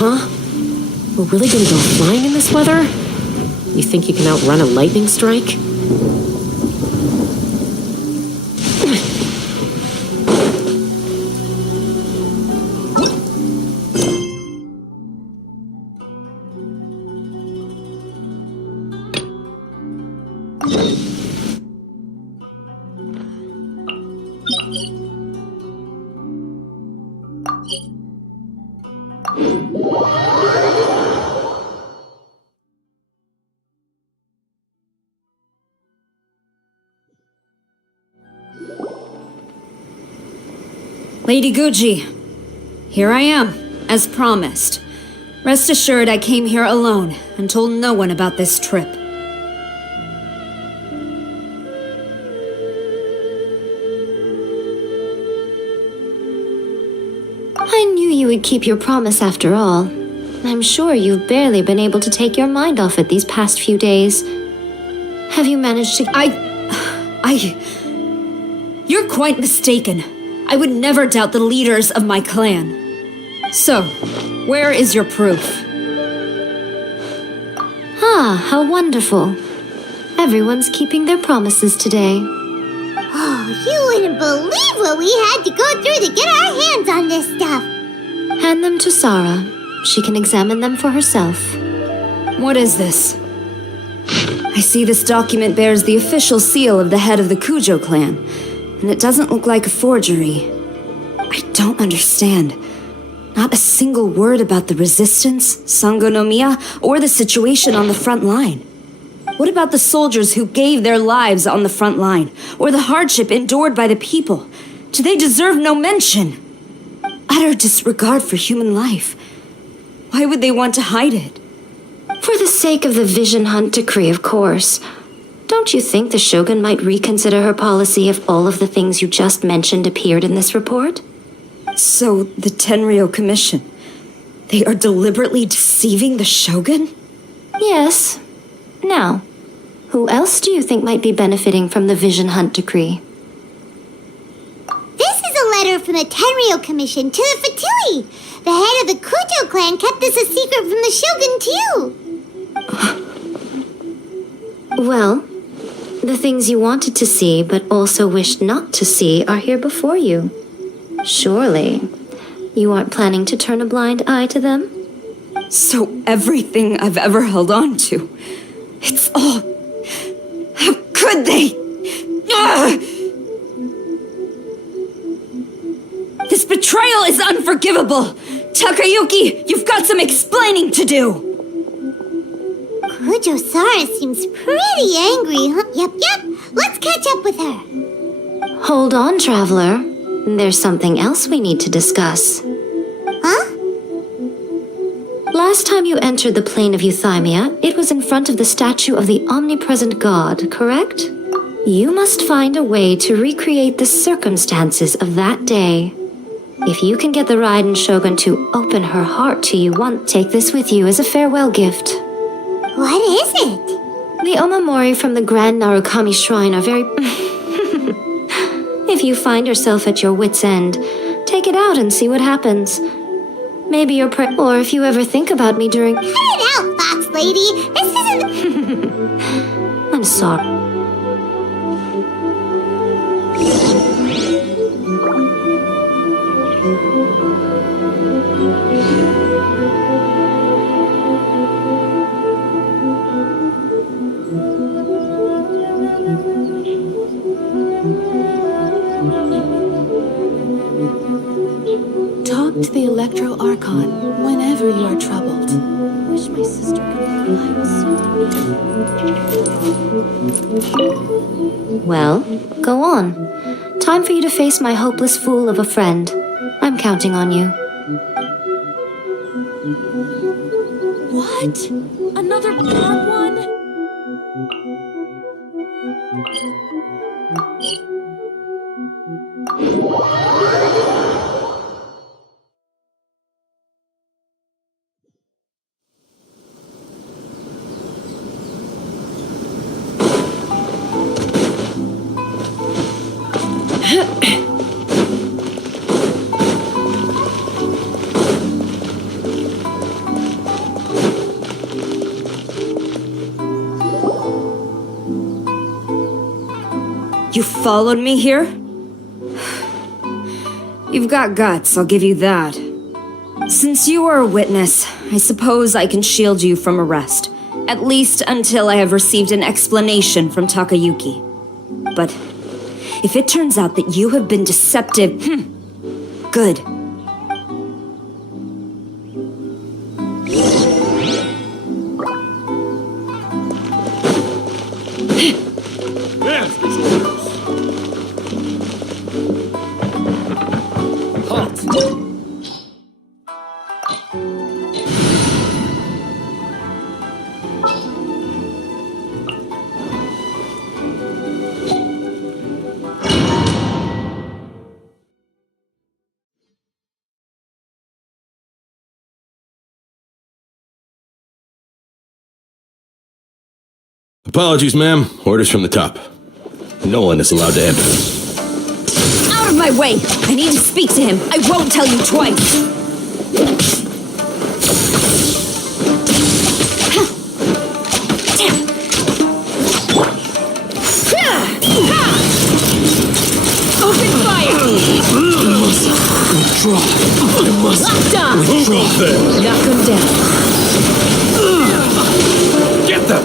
Huh? We're really gonna go flying in this weather? You think you can outrun a lightning strike? Lady Guji, here I am, as promised. Rest assured I came here alone and told no one about this trip. I knew you would keep your promise after all. I'm sure you've barely been able to take your mind off it these past few days. Have you managed to— You're quite mistaken. I would never doubt the leaders of my clan. So, where is your proof? Ah, how wonderful. Everyone's keeping their promises today. You wouldn't believe what we had to go through to get our hands on this stuff. Hand them to Sarah. She can examine them for herself. What is this? I see this document bears the official seal of the head of the Kujo clan, and it doesn't look like a forgery. I don't understand. Not a single word about the resistance, Sangonomiya, or the situation on the front line. What about the soldiers who gave their lives on the front line, or the hardship endured by the people? Do they deserve no mention? Utter disregard for human life. Why would they want to hide it? For the sake of the Vision Hunt decree, of course. Don't you think the Shogun might reconsider her policy if all of the things you just mentioned appeared in this report? So, the Tenryo Commission, they are deliberately deceiving the Shogun? Yes. Now, who else do you think might be benefiting from the Vision Hunt decree? This is a letter from the Tenryo Commission to the Fatui. The head of the Kujo clan kept this a secret from the Shogun, too. Well, the things you wanted to see but also wished not to see are here before you. Surely, you aren't planning to turn a blind eye to them? So everything I've ever held on to, it's all... How could they? Ugh! This betrayal is unforgivable! Takayuki, you've got some explaining to do! Kujo Sara seems pretty angry, huh? Yep. Let's catch up with her. Hold on, traveler. There's something else we need to discuss. Huh? Last time you entered the plane of Euthymia, it was in front of the statue of the omnipresent god, correct? You must find a way to recreate the circumstances of that day. If you can get the Raiden Shogun to open her heart to you once, take this with you as a farewell gift. What is it? The Omamori from the Grand Narukami Shrine are very... If you find yourself at your wit's end, take it out and see what happens. Maybe you're or if you ever think about me during... Cut it out, Fox Lady! This isn't... I'm sorry. Talk to the Electro Archon whenever you are troubled. Wish my sister could fly so. Well, go on. Time for you to face my hopeless fool of a friend. I'm counting on you. What? Another bad one? You followed me here? You've got guts, I'll give you that. Since you are a witness, I suppose I can shield you from arrest. At least until I have received an explanation from Takayuki. But if it turns out that you have been deceptive, good. Apologies, ma'am. Orders from the top. No one is allowed to enter. Out of my way! I need to speak to him. I won't tell you twice. Locked on! Who goes there? Knock him down. Get them!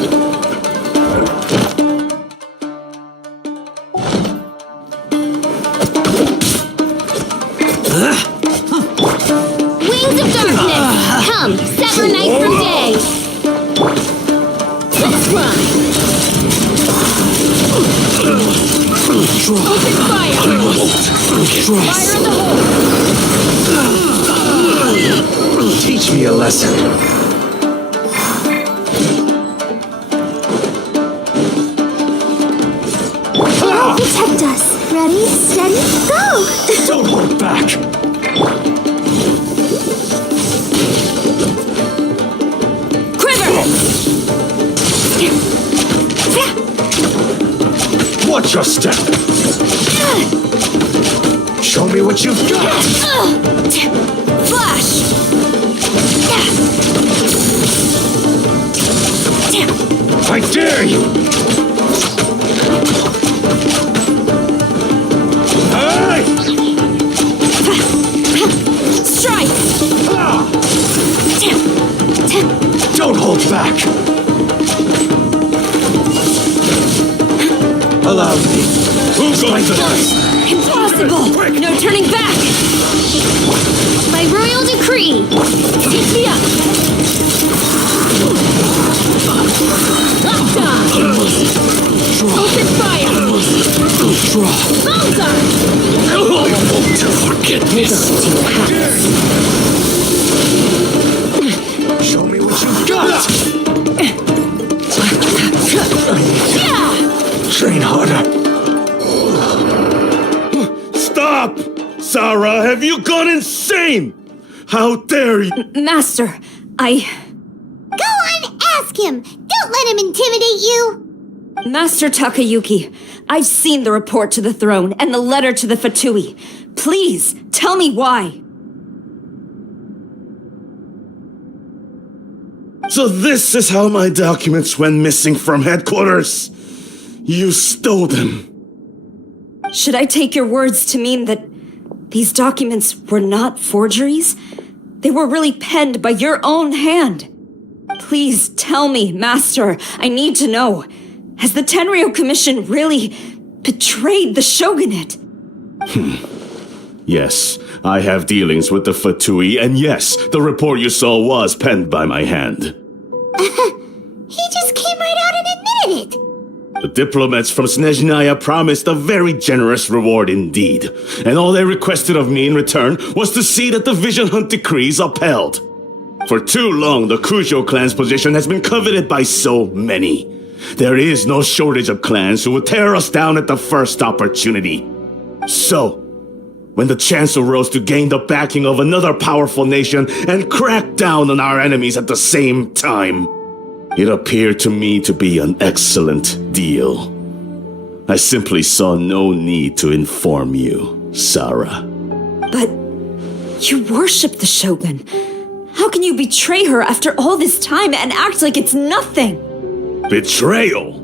Wings of darkness! Come, sever night from day! Let's run! Open fire! Fire in the hole! Teach me a lesson. Protect us. Ready, steady, go! Don't hold back. Quiver! Watch your step. Show me what you've got. Flash! I dare you. Hey! Strike! Ah! Don't hold back. Allow me. Who goes there? Impossible! No turning back! By royal decree! Take me up! Locked on! Open fire! Bullseye! I won't forget this. Show me what you've got. Train harder. Stop! Sarah, have you gone insane? How dare you? Master, Go on, ask him! Don't let him intimidate you! Master Takayuki, I've seen the report to the throne and the letter to the Fatui. Please, tell me why. So this is how my documents went missing from headquarters. You stole them. Should I take your words to mean that these documents were not forgeries? They were really penned by your own hand. Please tell me, Master. I need to know. Has the Tenryou Commission really betrayed the shogunate? Yes, I have dealings with the Fatui, and yes, the report you saw was penned by my hand. He just came right out and admitted it! The diplomats from Snezhnaya promised a very generous reward indeed, and all they requested of me in return was to see that the Vision Hunt decrees upheld. For too long, the Kujo clan's position has been coveted by so many. There is no shortage of clans who would tear us down at the first opportunity. So, when the chance arose to gain the backing of another powerful nation and crack down on our enemies at the same time, it appeared to me to be an excellent deal. I simply saw no need to inform you, Sarah. But you worship the shogun. How can you betray her after all this time and act like it's nothing? Betrayal?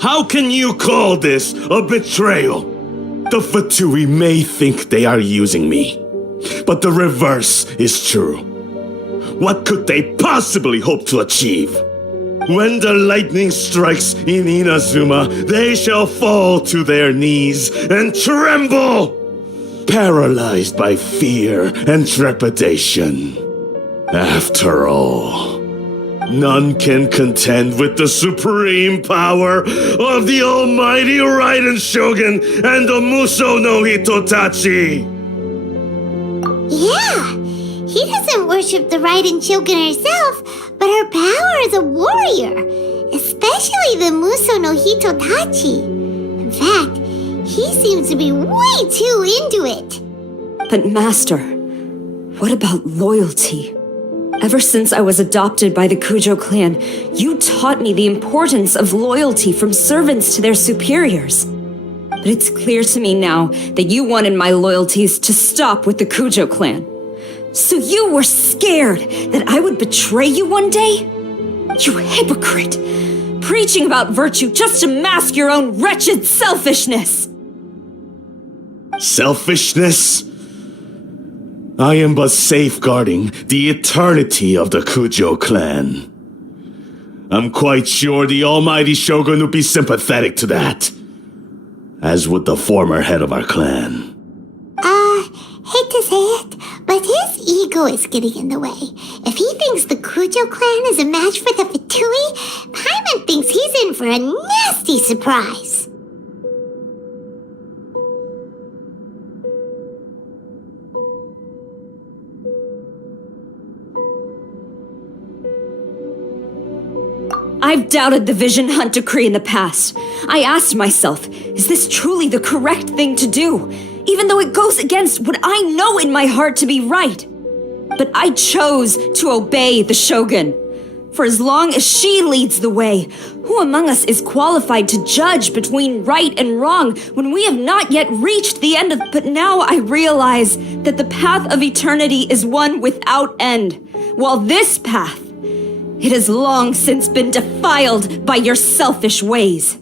How can you call this a betrayal? The Fatui may think they are using me, but the reverse is true. What could they possibly hope to achieve? When the lightning strikes in Inazuma, they shall fall to their knees and tremble, paralyzed by fear and trepidation. After all, none can contend with the supreme power of the almighty Raiden Shogun and the Muso no Hitotachi. Yeah, he doesn't worship the Raiden Shogun herself, but her power as a warrior, especially the Muso no Hitotachi. In fact, he seems to be way too into it. But Master, what about loyalty? Ever since I was adopted by the Kujo clan, you taught me the importance of loyalty from servants to their superiors. But it's clear to me now that you wanted my loyalties to stop with the Kujo clan. So you were scared that I would betray you one day? You hypocrite! Preaching about virtue just to mask your own wretched selfishness! Selfishness? I am but safeguarding the eternity of the Kujo clan. I'm quite sure the almighty Shogun would be sympathetic to that, as would the former head of our clan. Hate to say it, but his ego is getting in the way. If he thinks the Kujo clan is a match for the Fatui, Paimon thinks he's in for a nasty surprise. I've doubted the Vision Hunt decree in the past. I asked myself, is this truly the correct thing to do? Even though it goes against what I know in my heart to be right. But I chose to obey the Shogun. For as long as she leads the way, who among us is qualified to judge between right and wrong when we have not yet reached the end of... But now I realize that the path of eternity is one without end, while this path, it has long since been defiled by your selfish ways.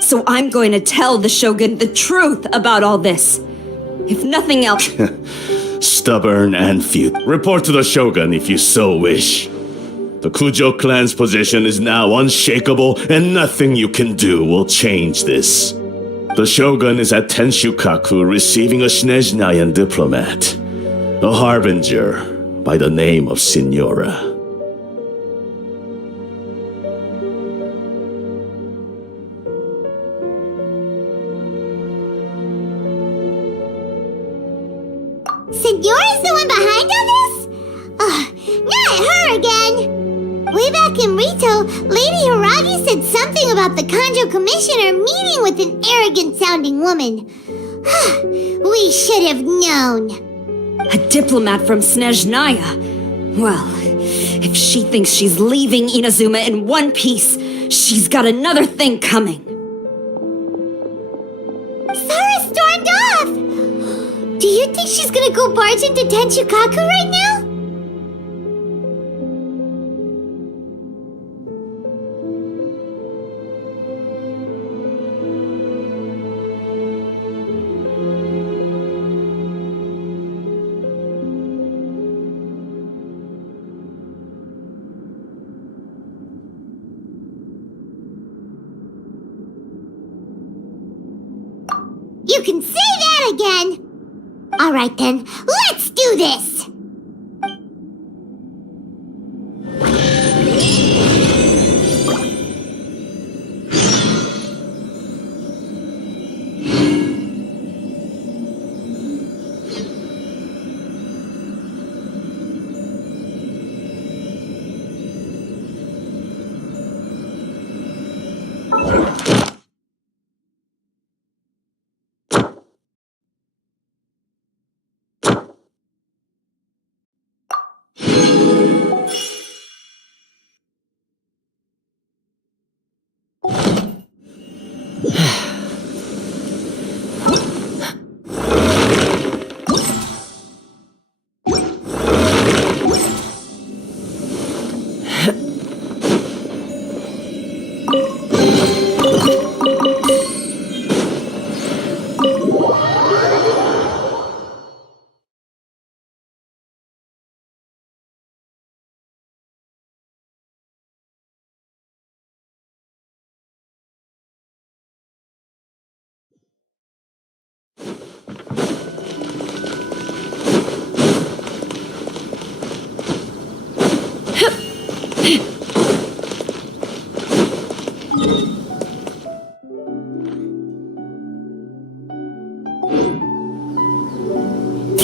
So I'm going to tell the Shogun the truth about all this. If nothing else... Stubborn and feud. Report to the Shogun if you so wish. The Kujo clan's position is now unshakable, and nothing you can do will change this. The Shogun is at Tenshukaku receiving a Snezhnayan diplomat, a harbinger by the name of Signora. Signora's the one behind all this? Not her again! Way back in Rito, Lady Hiragi said something about the Kanjo Commissioner meeting with an arrogant-sounding woman. We should have known. A diplomat from Snezhnaya? Well, if she thinks she's leaving Inazuma in one piece, she's got another thing coming. Sora stormed off! Do you think she's gonna go barge into Tenshukaku right now? You can say that again! Alright then, let's do this!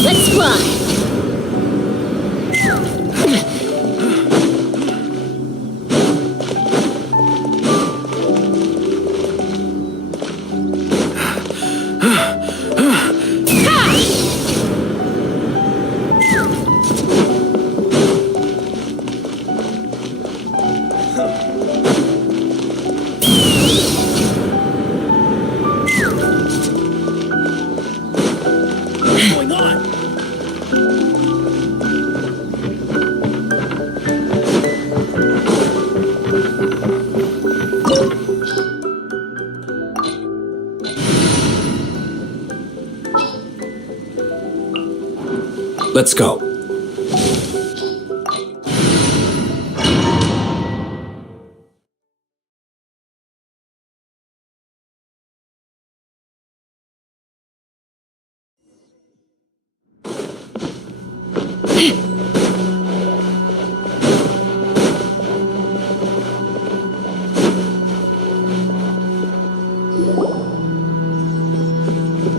Let's fly! What's going on? Let's go.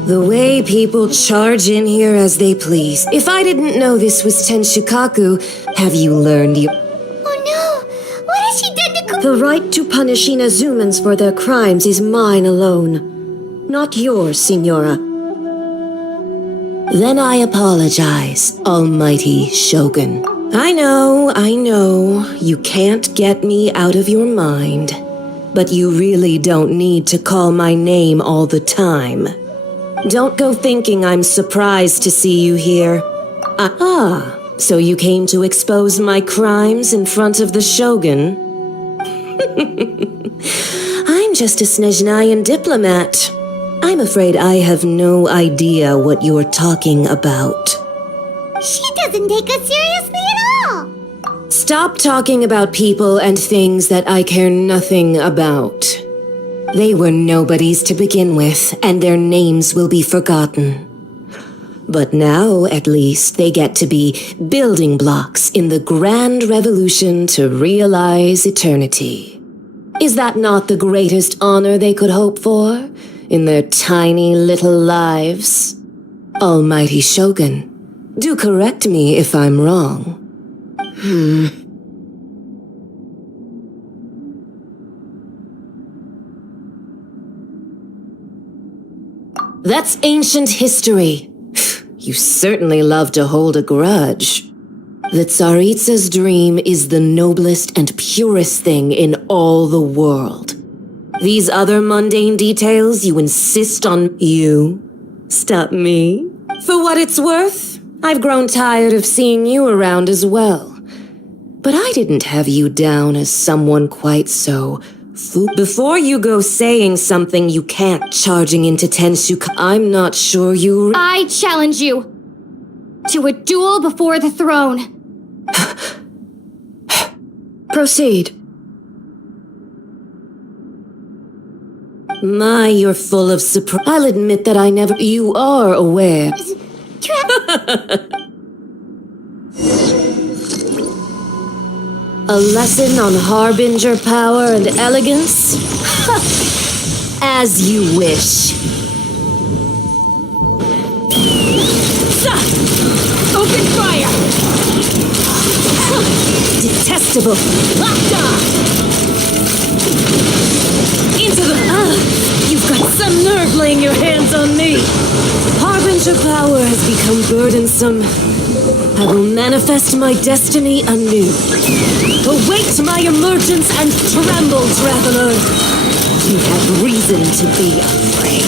The way people charge in here as they please. If I didn't know this was Tenshukaku, have you learned your... Oh no! What has she done to The right to punish Inazumans for their crimes is mine alone, not yours, Signora. Then I apologize, Almighty Shogun. I know, you can't get me out of your mind. But you really don't need to call my name all the time. Don't go thinking I'm surprised to see you here. So you came to expose my crimes in front of the Shogun? I'm just a Snezhnayan diplomat. I'm afraid I have no idea what you're talking about. She doesn't take us seriously at all! Stop talking about people and things that I care nothing about. They were nobodies to begin with, and their names will be forgotten. But now, at least, they get to be building blocks in the grand revolution to realize eternity. Is that not the greatest honor they could hope for in their tiny little lives? Almighty Shogun, do correct me if I'm wrong. That's ancient history. You certainly love to hold a grudge. The Tsaritsa's dream is the noblest and purest thing in all the world. These other mundane details you insist on... You stop me? For what it's worth, I've grown tired of seeing you around as well. But I didn't have you down as someone quite so... Before you go saying something you can't charging into Tenshuka, I'm not sure you... I challenge you to a duel before the throne. Proceed. My, you're full of surprise. I'll admit that I never... You are aware. A lesson on harbinger power and elegance? As you wish. Open fire! Detestable. Locked on! Into the... You've got some nerve laying your hands on me. Harbinger power has become burdensome. I will manifest my destiny anew. Await my emergence and tremble, traveler. You have reason to be afraid.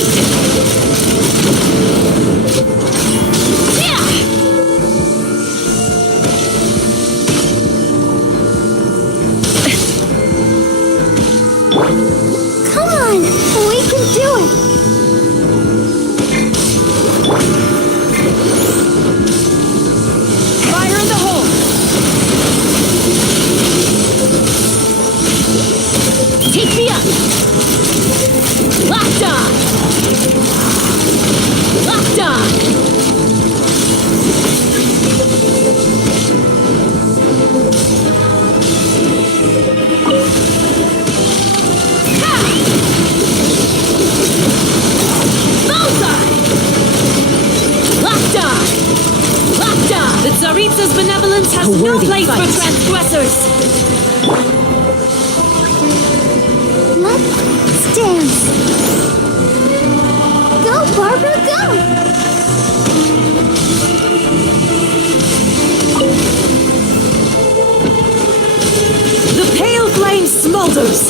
Come on! We can do it! Fire in the hole! Take me up! Locked on! Locked on! The Tsaritsa's benevolence has no place for transgressors! Let's dance! Go, Barbara, go! The pale flame smolders!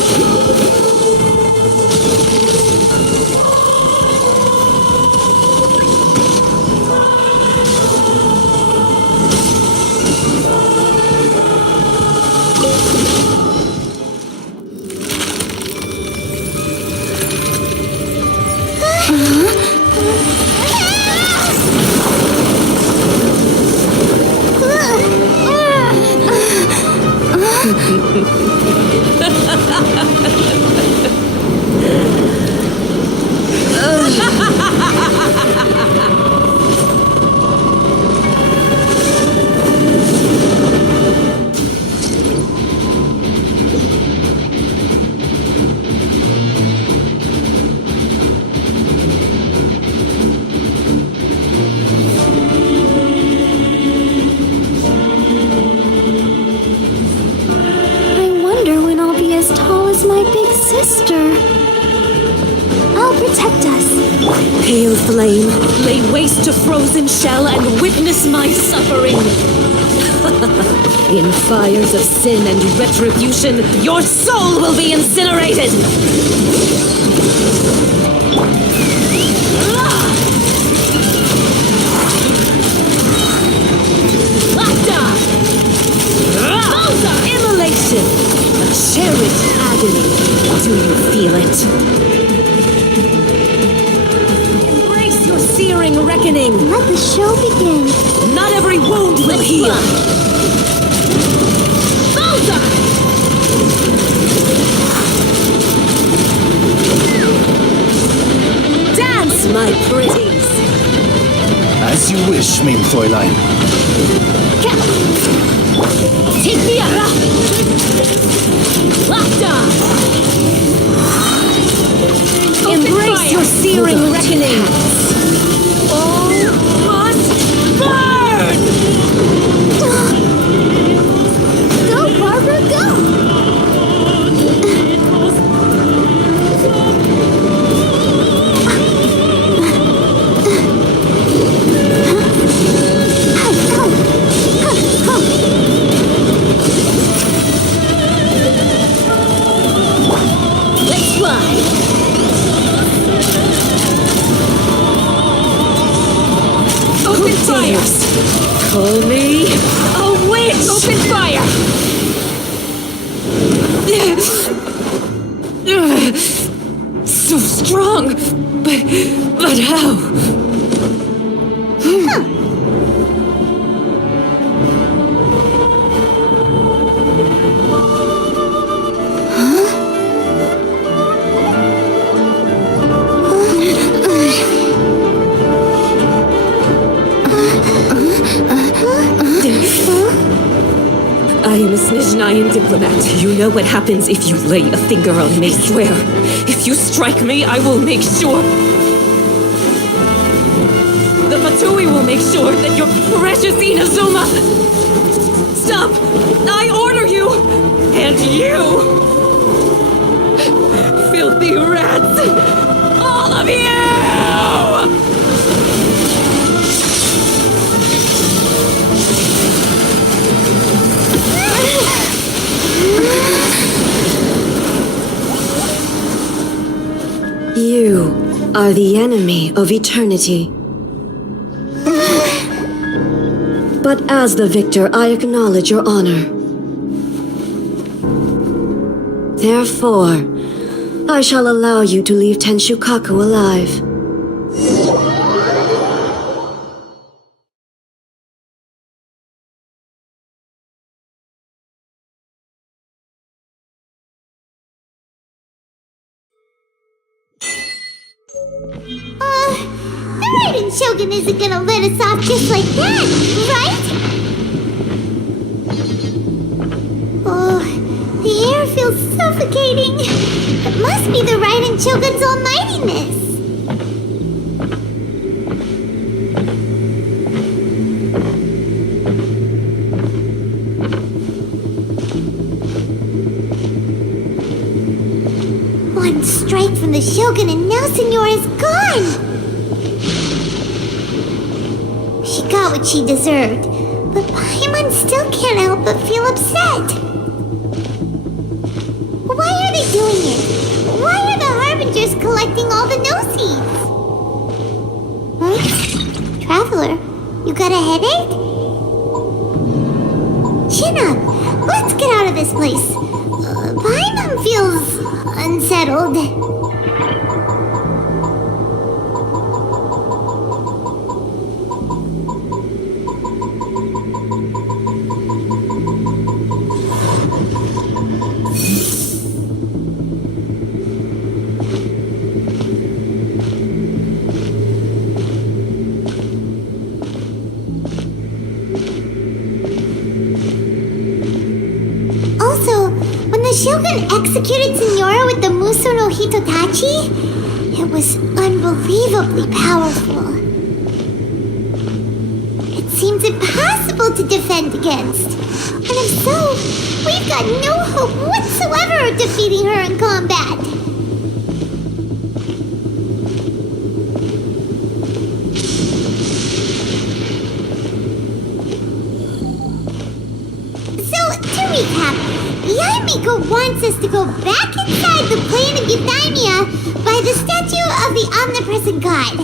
flame, lay waste to frozen shell, and witness my suffering. In fires of sin and retribution, your soul will be incinerated! Immolation! A cherished agony. Do you feel it? Embrace your searing reckoning! Let the show begin. Not every wound will heal! Dance, my pretties! As you wish, mein Fräulein. Take me up! Lockdown! Embrace your searing reckoning! All must burn! Go, Barbara, go! Let's fly! Open fire! Call me a witch! Open fire! So strong, but how? I am a Snezhnayan diplomat. You know what happens if you lay a finger on me. Swear, if you strike me, I will make sure. The Fatui will make sure that your precious Inazuma. Stop! I order you! And you! Filthy rats! All of you! You are the enemy of eternity. But as the victor, I acknowledge your honor. Therefore, I shall allow you to leave Tenshukaku alive. The Raiden Shogun isn't gonna let us off just like that, right? Oh, the air feels suffocating. It must be the Raiden Shogun's almightiness. One strike from the Shogun and now Senora is gone! She got what she deserved, but Paimon still can't help but feel upset. Why are they doing it? Why are the Harbingers collecting all the no-seeds? Huh? Traveler, you got a headache? Chin up! Let's get out of this place. Paimon feels unsettled. Shogun executed Senora with the Muso no Hitotachi? It was unbelievably powerful. It seems impossible to defend against. And if so, we've got no hope whatsoever of defeating her in combat. Yaimiko wants us to go back inside the plane of Euthymia by the statue of the omnipresent god.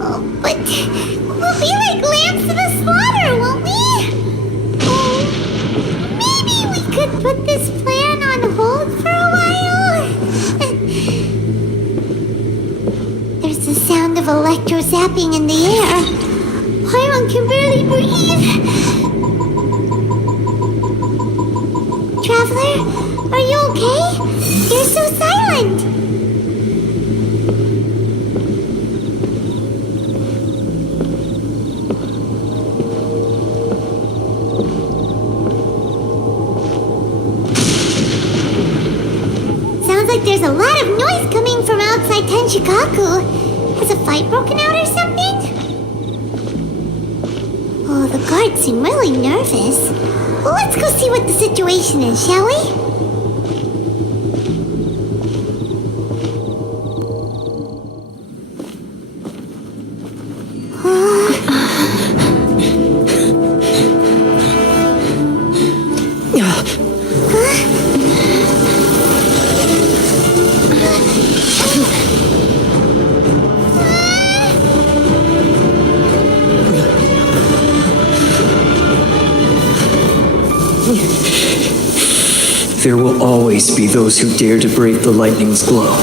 Oh, but we'll be like lambs to the slaughter, won't we? Oh, maybe we could put this plan on hold for a while? There's the sound of electro zapping in the air. Paimon can barely breathe. Traveler, are you okay? You're so silent. Sounds like there's a lot of noise coming from outside Tenshikaku. Has a fight broken out or something? Oh, the guards seem really nervous. Well, let's go see what the situation is, shall we? There will always be those who dare to brave the lightning's glow.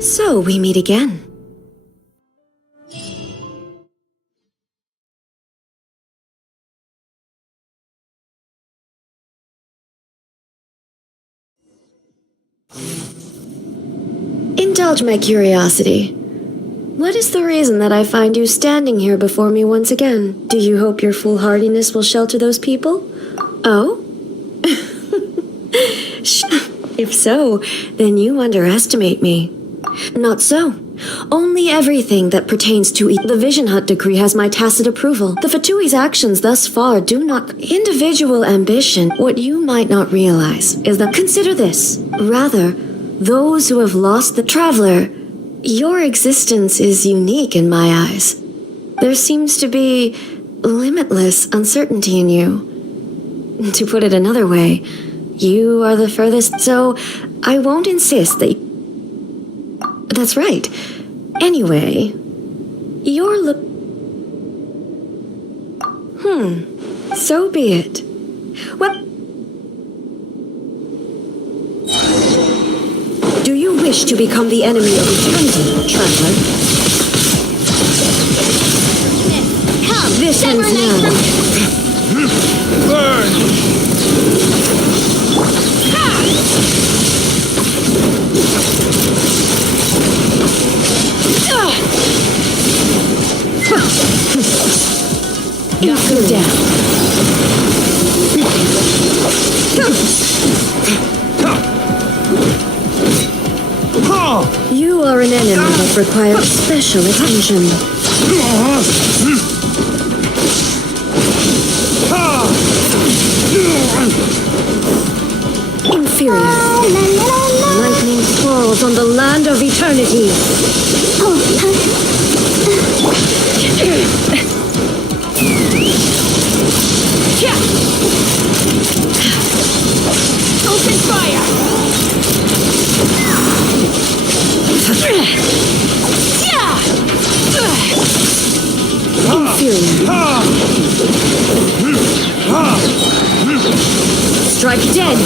So we meet again. Indulge my curiosity. What is the reason that I find you standing here before me once again? Do you hope your foolhardiness will shelter those people? Oh? If so, then you underestimate me. Not so. Only everything that pertains to the Vision Hut decree has my tacit approval. The Fatui's actions thus far do not... Individual ambition, what you might not realize, is that... Consider this. Rather, those who have lost the Traveler, your existence is unique in my eyes. There seems to be limitless uncertainty in you. To put it another way, you are the furthest, so I won't insist that... That's right. Anyway, you're so be it. Well... Do you wish to become the enemy of eternity, Traveler? Come, This ends now. Burn! Go down. You are an enemy that requires special attention. Inferior. Lightning falls on the land of eternity. open fire! dead!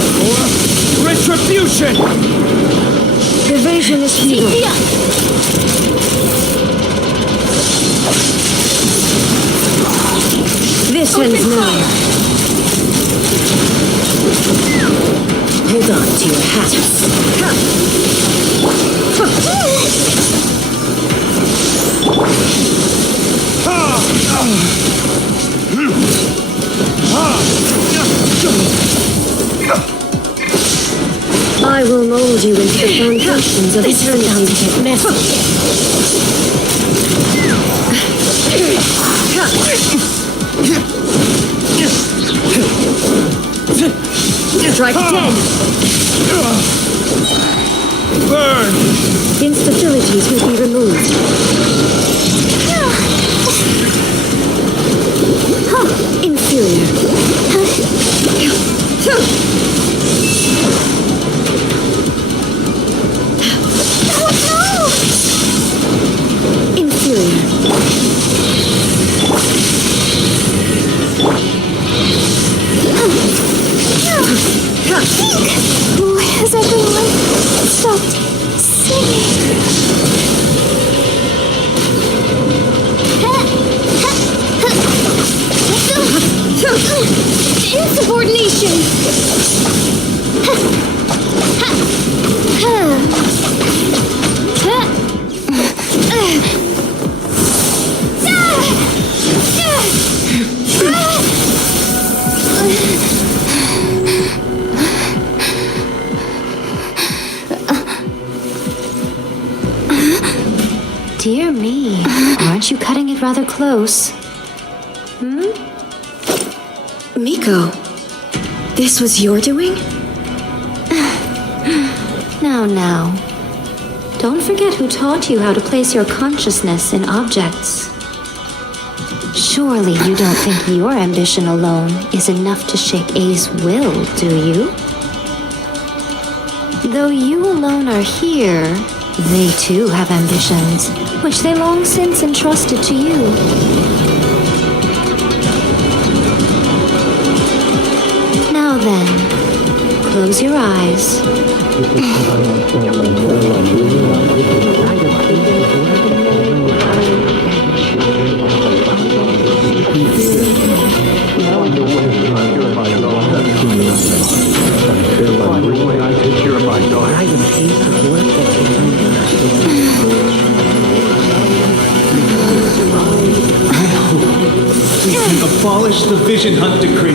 Retribution! Evasion is futile. This ends now. Hold on to your hats. I will mold you into the foundations of eternity. Strike dead. Burn! Instabilities will be removed. Inferior. Why has everyone stopped singing? Insubordination! Dear me, aren't you cutting it rather close? Miko, this was your doing? Now. Don't forget who taught you how to place your consciousness in objects. Surely you don't think your ambition alone is enough to shake A's will, do you? Though you alone are here, they too have ambitions, which they long since entrusted to you. Now then, close your eyes. Abolish the Vision Hunt Decree.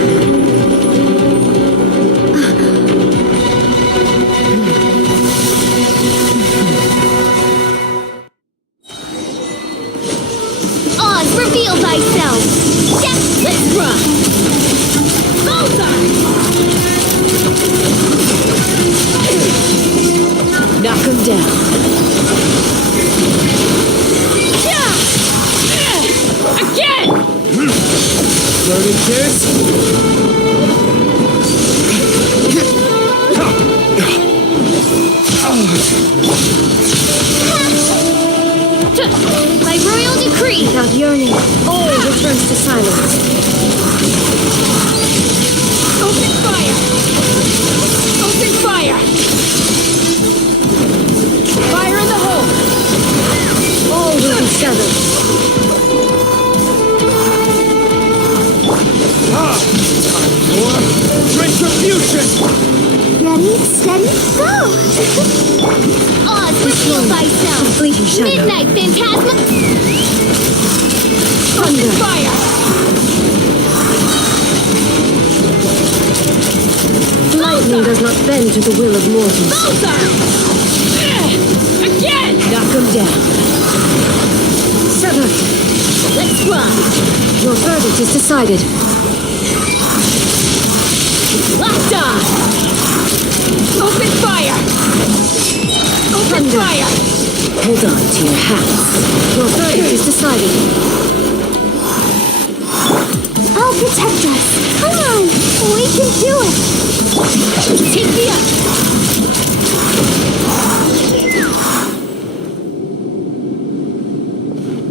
Reveal thyself! Let's run! Bullseye! Knock him down. Again! Loading kids? By royal decree! Without yearning, all returns to silence. Open fire! Open fire! Fire in the hole! All will be severed. Retribution! Ready, steady, go! Oz, reveal thyself! Fleeting shadow. Midnight Phantasma! Thunder. Fire! Lightning does not bend to the will of mortals. Bullseye! Again! Knock him down. Severed. Let's run! Your verdict is decided. Locked on! Open fire! Open Thunder. fire! Hold on to your hats. Your verdict is decided. I'll protect us. Come on, we can do it. Take me up!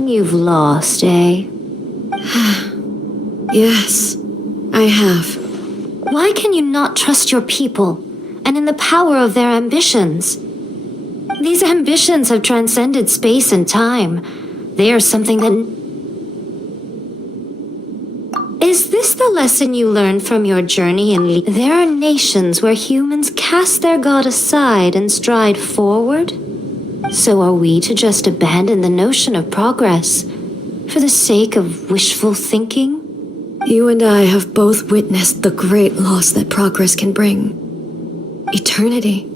You've lost, eh? Yes, I have. Why can you not trust your people and in the power of their ambitions? These ambitions have transcended space and time. They are something that... Is this the lesson you learned from your journey in There are nations where humans cast their god aside and stride forward? So are we to just abandon the notion of progress for the sake of wishful thinking? You and I have both witnessed the great loss that progress can bring. Eternity.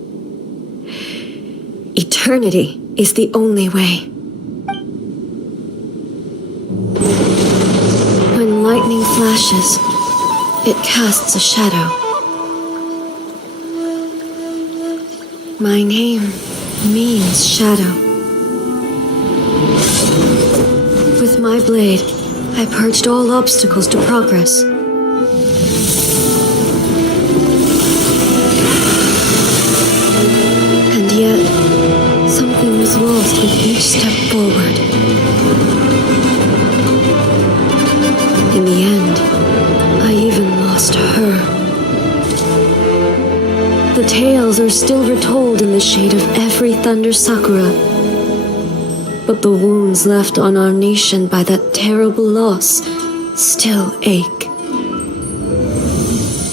Eternity is the only way. When lightning flashes, it casts a shadow. My name means shadow. With my blade, I purged all obstacles to progress. And yet, something was lost with each step forward. In the end, I even lost her. The tales are still retold in the shade of every thunder sakura. But the wounds left on our nation by that terrible loss still ache.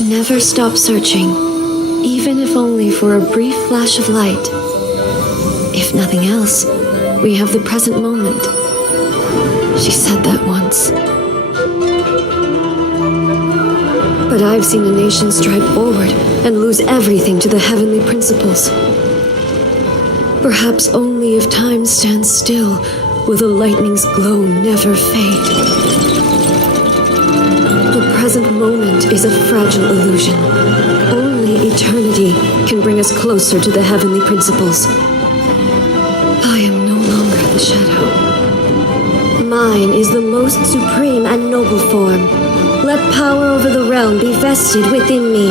Never stop searching, even if only for a brief flash of light. If nothing else, we have the present moment. She said that once. But I've seen a nation stride forward and lose everything to the heavenly principles. Perhaps only if time stands still will the lightning's glow never fade. The present moment is a fragile illusion. Only eternity can bring us closer to the heavenly principles. I am no longer the shadow. Mine is the most supreme and noble form. Let power over the realm be vested within me.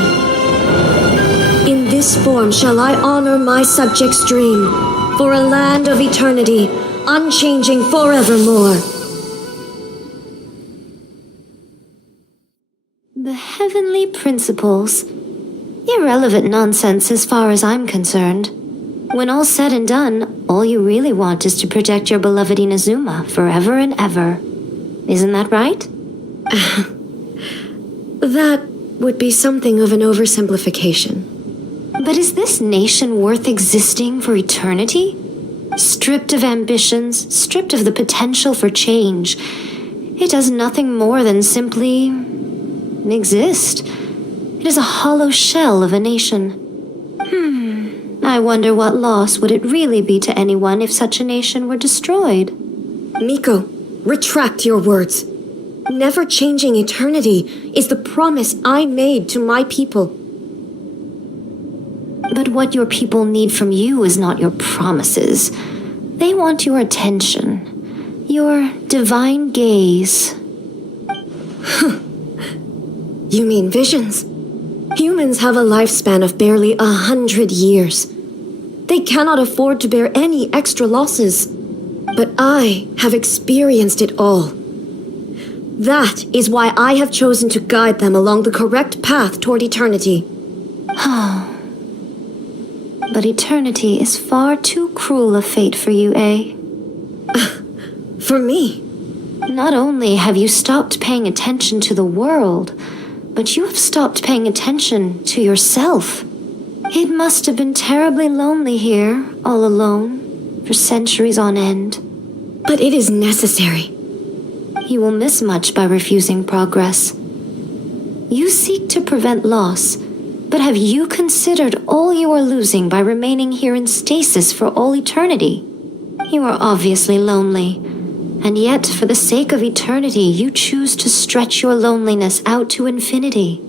In this form shall I honor my subjects' dream, for a land of eternity, unchanging forevermore. The heavenly principles? Irrelevant nonsense as far as I'm concerned. When all's said and done, all you really want is to protect your beloved Inazuma forever and ever. Isn't that right? That would be something of an oversimplification. But is this nation worth existing for eternity? Stripped of ambitions, stripped of the potential for change, it does nothing more than simply exist. It is a hollow shell of a nation. I wonder what loss would it really be to anyone if such a nation were destroyed? Miko, retract your words. Never changing eternity is the promise I made to my people. But what your people need from you is not your promises. They want your attention, your divine gaze. You mean visions? Humans have a lifespan of barely 100 years. They cannot afford to bear any extra losses. But I have experienced it all. That is why I have chosen to guide them along the correct path toward eternity. But eternity is far too cruel a fate for you, eh? For me? Not only have you stopped paying attention to the world, but you have stopped paying attention to yourself. It must have been terribly lonely here, all alone, for centuries on end. But it is necessary. You will miss much by refusing progress. You seek to prevent loss, but have you considered all you are losing by remaining here in stasis for all eternity? You are obviously lonely, and yet for the sake of eternity you choose to stretch your loneliness out to infinity.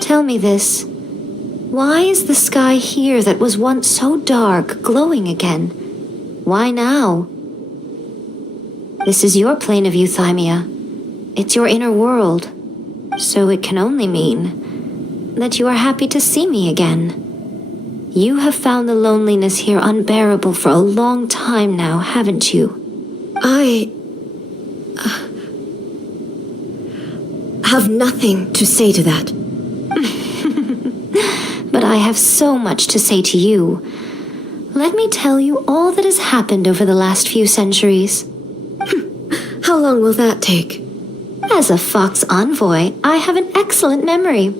Tell me this. Why is the sky here that was once so dark glowing again? Why now? This is your plane of euthymia. It's your inner world. So it can only mean that you are happy to see me again. You have found the loneliness here unbearable for a long time now, haven't you? I have nothing to say to that. but I have so much to say to you. Let me tell you all that has happened over the last few centuries. How long will that take? As a Fox envoy, I have an excellent memory.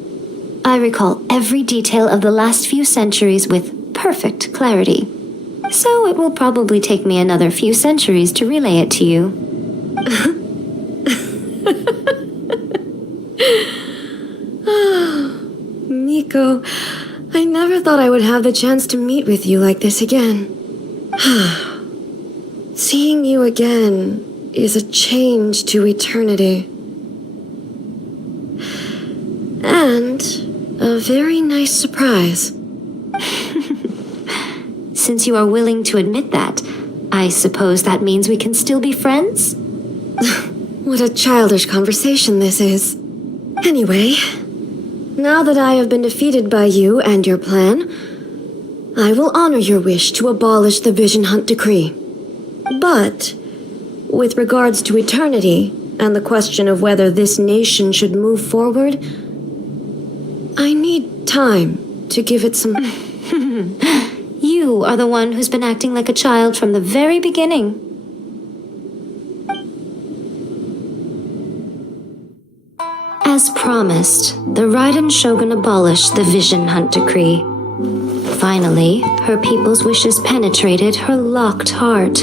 I recall every detail of the last few centuries with perfect clarity. So it will probably take me another few centuries to relay it to you. Nico, I never thought I would have the chance to meet with you like this again. Seeing you again is a change to eternity. And a very nice surprise. Since you are willing to admit that, I suppose that means we can still be friends? What a childish conversation this is. Anyway, now that I have been defeated by you and your plan, I will honor your wish to abolish the Vision Hunt Decree. But, with regards to eternity and the question of whether this nation should move forward, I need time to give it some... You are the one who's been acting like a child from the very beginning. As promised, the Raiden Shogun abolished the Vision Hunt Decree. Finally, her people's wishes penetrated her locked heart.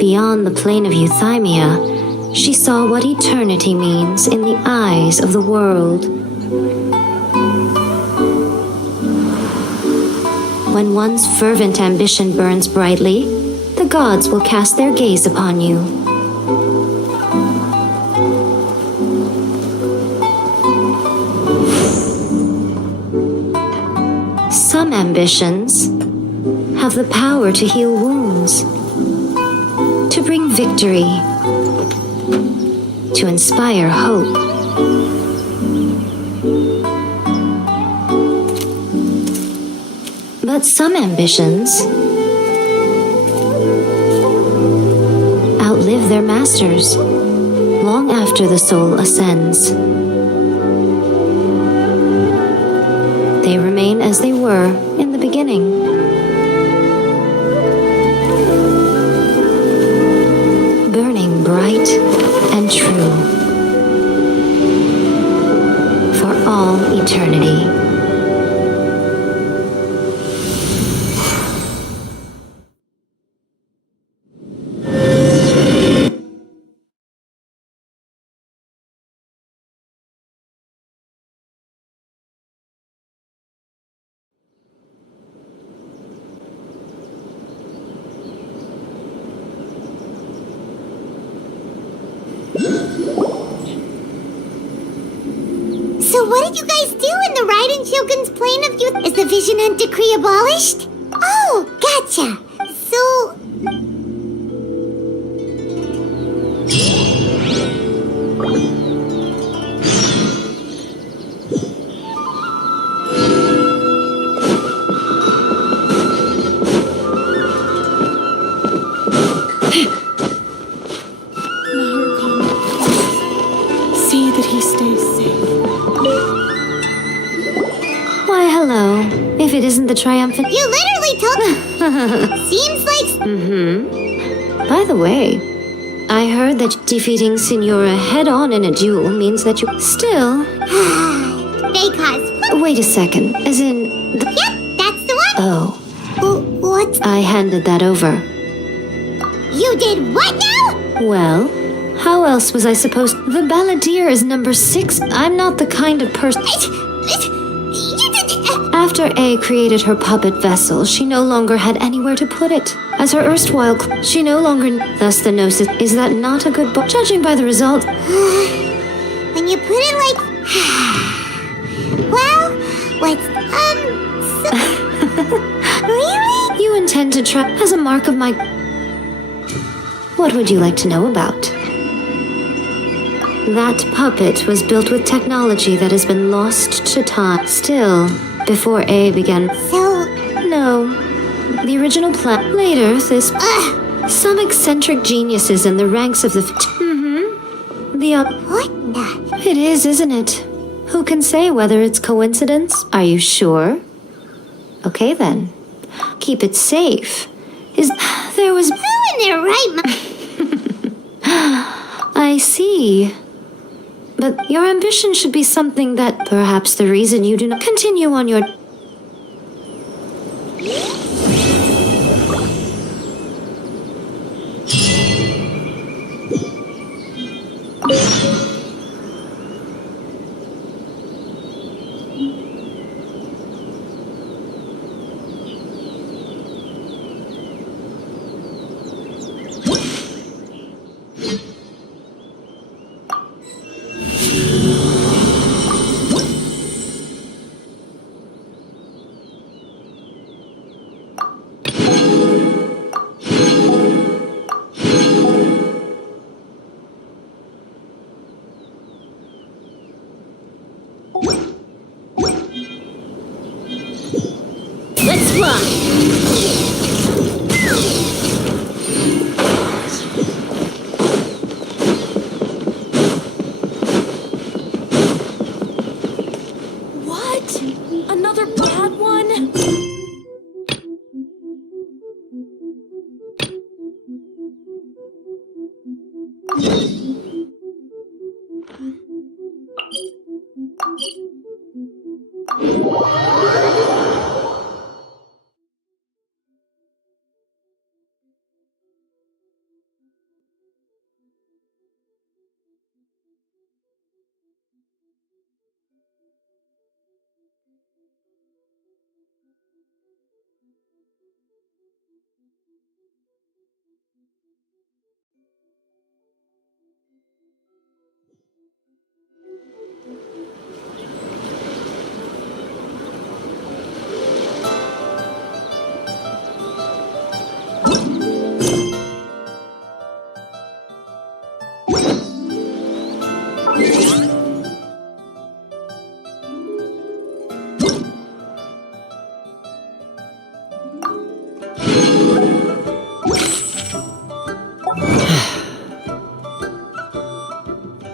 Beyond the plane of Euthymia, she saw what eternity means in the eyes of the world. When one's fervent ambition burns brightly, the gods will cast their gaze upon you. Some ambitions have the power to heal wounds, to bring victory, to inspire hope. But some ambitions outlive their masters long after the soul ascends. They remain as they were in the beginning. Burning bright and true for all eternity. So what did you guys do in the Raiden Shogun's plane of youth? Is the Vision Hunt Decree abolished? Oh, gotcha. So... See that he stays safe. Why, hello. If it isn't the triumphant... You literally told... Seems like... By the way, I heard that defeating Signora head-on in a duel means that you... Still... They cause... Wait a second. As in... Yep, that's the one. Oh. What? I handed that over. You did what now? Well, how else was I supposed... The balladeer is number 6. I'm not the kind of person... After A created her puppet vessel, she no longer had anywhere to put it. As her erstwhile... She no longer... Thus the gnosis... Is that not a good book? Judging by the result... When you put it like... Well, what's... Really? You intend to try... As a mark of my... What would you like to know about? That puppet was built with technology that has been lost to time. Still, before A began... So... No. The original plan... Later, this... Some eccentric geniuses in the ranks of the... The What the... It is, isn't it? Who can say whether it's coincidence? Are you sure? Okay then. Keep it safe. There was... Who in their right mind? I see. But your ambition should be something that perhaps the reason you do not continue on your... Let's fly! What? Another bad one?